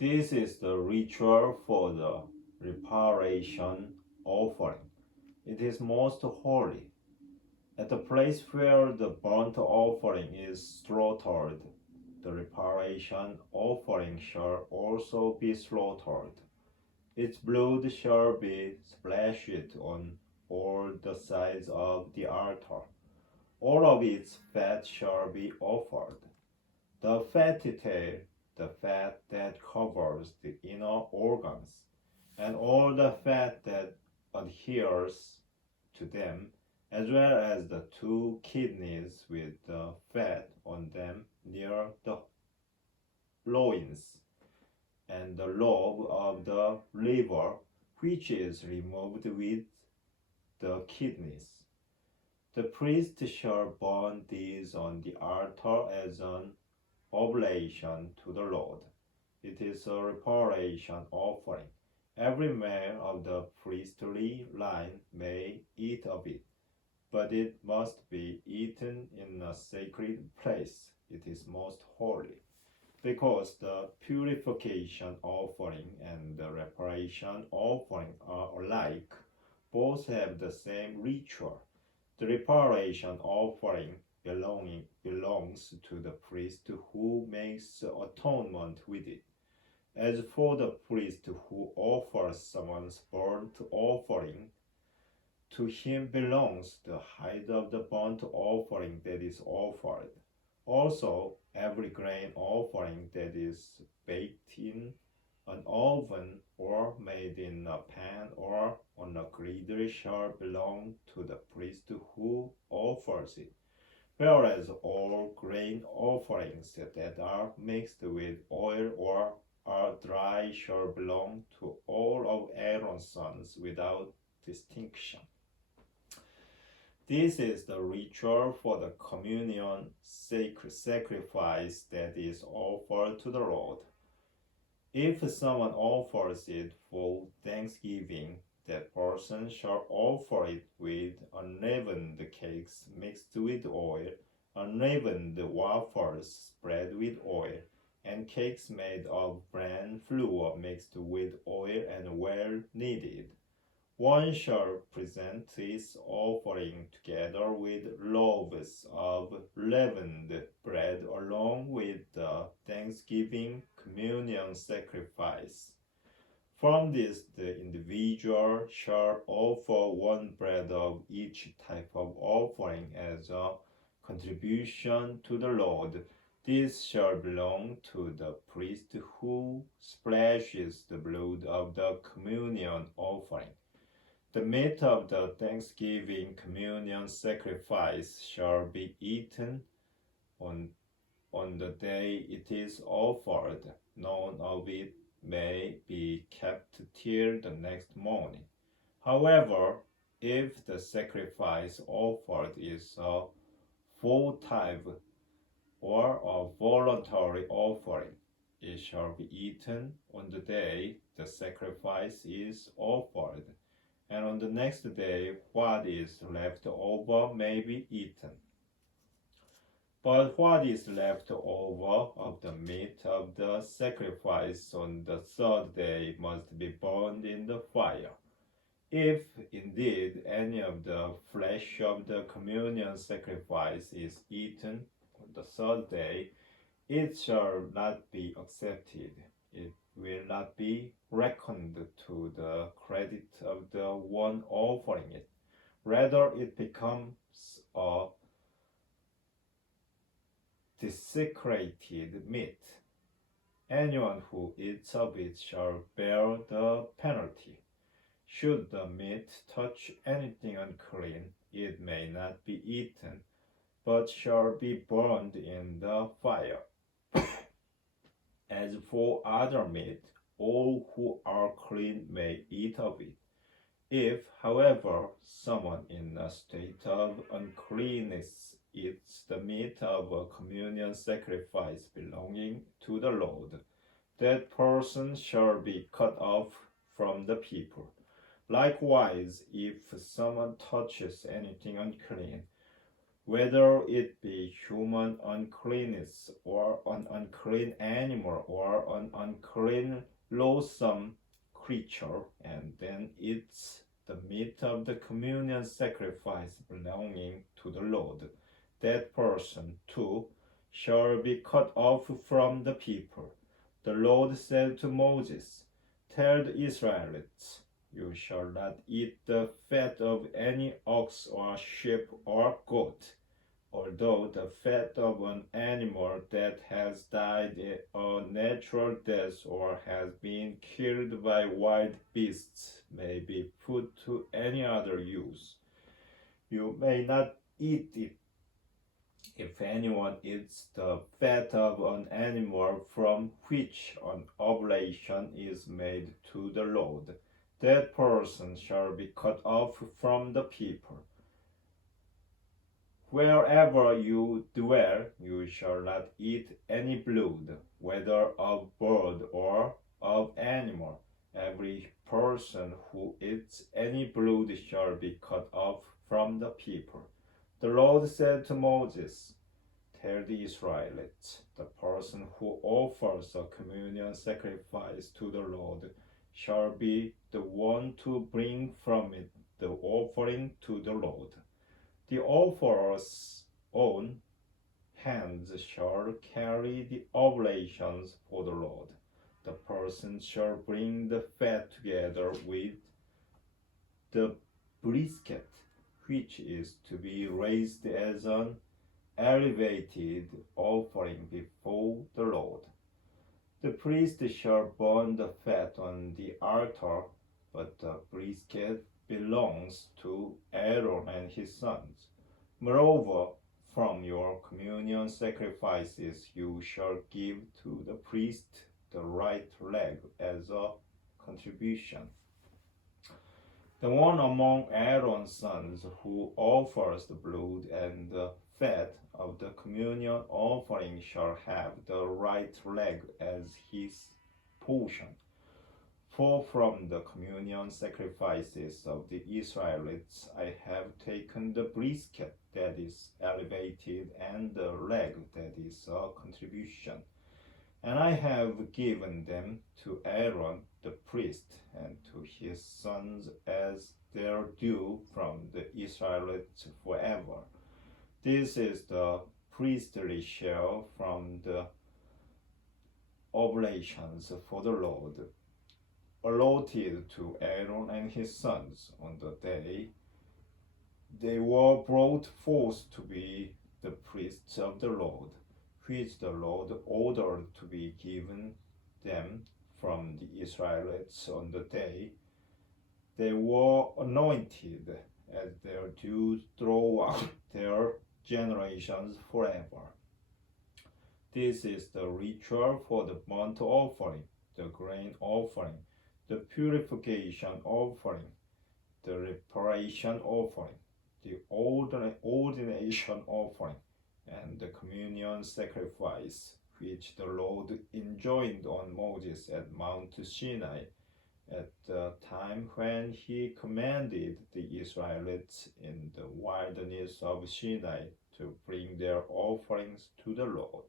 This is the ritual for the reparation offering. It is most holy. At the place where the burnt offering is slaughtered, the reparation offering shall also be slaughtered. Its blood shall be splashed on all the sides of the altar. All of its fat shall be offered. The fatty tail, the fat that covers the inner organs, and all the fat that adheres to them, as well as the two kidneys with the fat on them near the loins, and the lobe of the liver, which is removed with the kidneys. The priest shall burn these on the altar as an oblation to the Lord. It is a reparation offering. Every male of the priestly line may eat of it, but it must be eaten in a sacred place. It is most holy. Because the purification offering and the reparation offering are alike, both have the same ritual. The reparation offering belongs to the priest who makes atonement with it. As for the priest who offers someone's burnt offering, to him belongs the hide of the burnt offering that is offered. Also, every grain offering that is baked in an oven or made in a pan or on a griddle shall belong to the priest who offers it, whereas all grain offerings that are mixed with oil or are dry shall belong to all of Aaron's sons without distinction. This is the ritual for the communion sacrifice that is offered to the Lord. If someone offers it for thanksgiving, that person shall offer it with unleavened cakes mixed with oil, unleavened wafers spread with oil, and cakes made of bran flour mixed with oil and well kneaded. One shall present his offering together with loaves of leavened bread along with the thanksgiving communion sacrifice. From this, the individual shall offer one bread of each type of offering as a contribution to the Lord. This shall belong to the priest who splashes the blood of the communion offering. The meat of the thanksgiving communion sacrifice shall be eaten on the day it is offered. None of it may be kept till the next morning. However, if the sacrifice offered is a votive or a voluntary offering, it shall be eaten on the day the sacrifice is offered, and on the next day what is left over may be eaten. But what is left over of the meat of the sacrifice on the third day must be burned in the fire. If indeed any of the flesh of the communion sacrifice is eaten on the third day, it shall not be accepted. It will not be reckoned to the credit of the one offering it. Rather, it becomes a desecrated meat. Anyone who eats of it shall bear the penalty. Should the meat touch anything unclean, it may not be eaten, but shall be burned in the fire. As for other meat, all who are clean may eat of it. If, however, someone in a state of uncleanness eats the meat of a communion sacrifice belonging to the Lord, that person shall be cut off from the people. Likewise, if someone touches anything unclean, whether it be human uncleanness, or an unclean animal, or an unclean loathsome creature, and then eats the meat of the communion sacrifice belonging to the Lord, that person too shall be cut off from the people. The Lord said to Moses, "Tell the Israelites, you shall not eat the fat of any ox or sheep or goat, although the fat of an animal that has died a natural death or has been killed by wild beasts may be put to any other use. You may not eat it. If anyone eats the fat of an animal from which an oblation is made to the Lord, that person shall be cut off from the people. Wherever you dwell, you shall not eat any blood, whether of bird or of animal. Every person who eats any blood shall be cut off from the people." The Lord said to Moses, "Tell the Israelites, the person who offers a communion sacrifice to the Lord shall be the one to bring from it the offering to the Lord. The offerer's own hands shall carry the oblations for the Lord. The person shall bring the fat together with the brisket, which is to be raised as an elevated offering before the Lord. The priest shall burn the fat on the altar, but the brisket belongs to Aaron and his sons. Moreover, from your communion sacrifices you shall give to the priest the right leg as a contribution. The one among Aaron's sons who offers the blood and the fat of the communion offering shall have the right leg as his portion. For from the communion sacrifices of the Israelites I have taken the brisket that is elevated and the leg that is a contribution, and I have given them to Aaron the priest and to his sons as their due from the Israelites forever. This is the priestly share from the oblations for the Lord, allotted to Aaron and his sons on the day they were brought forth to be the priests of the Lord, which the Lord ordered to be given them from the Israelites on the day they were anointed, as their due throughout their generations forever. This is the ritual for the burnt offering, the grain offering, the purification offering, the reparation offering, the ordination offering, and the communion sacrifice, which the Lord enjoined on Moses at Mount Sinai at the time when he commanded the Israelites in the wilderness of Sinai to bring their offerings to the Lord.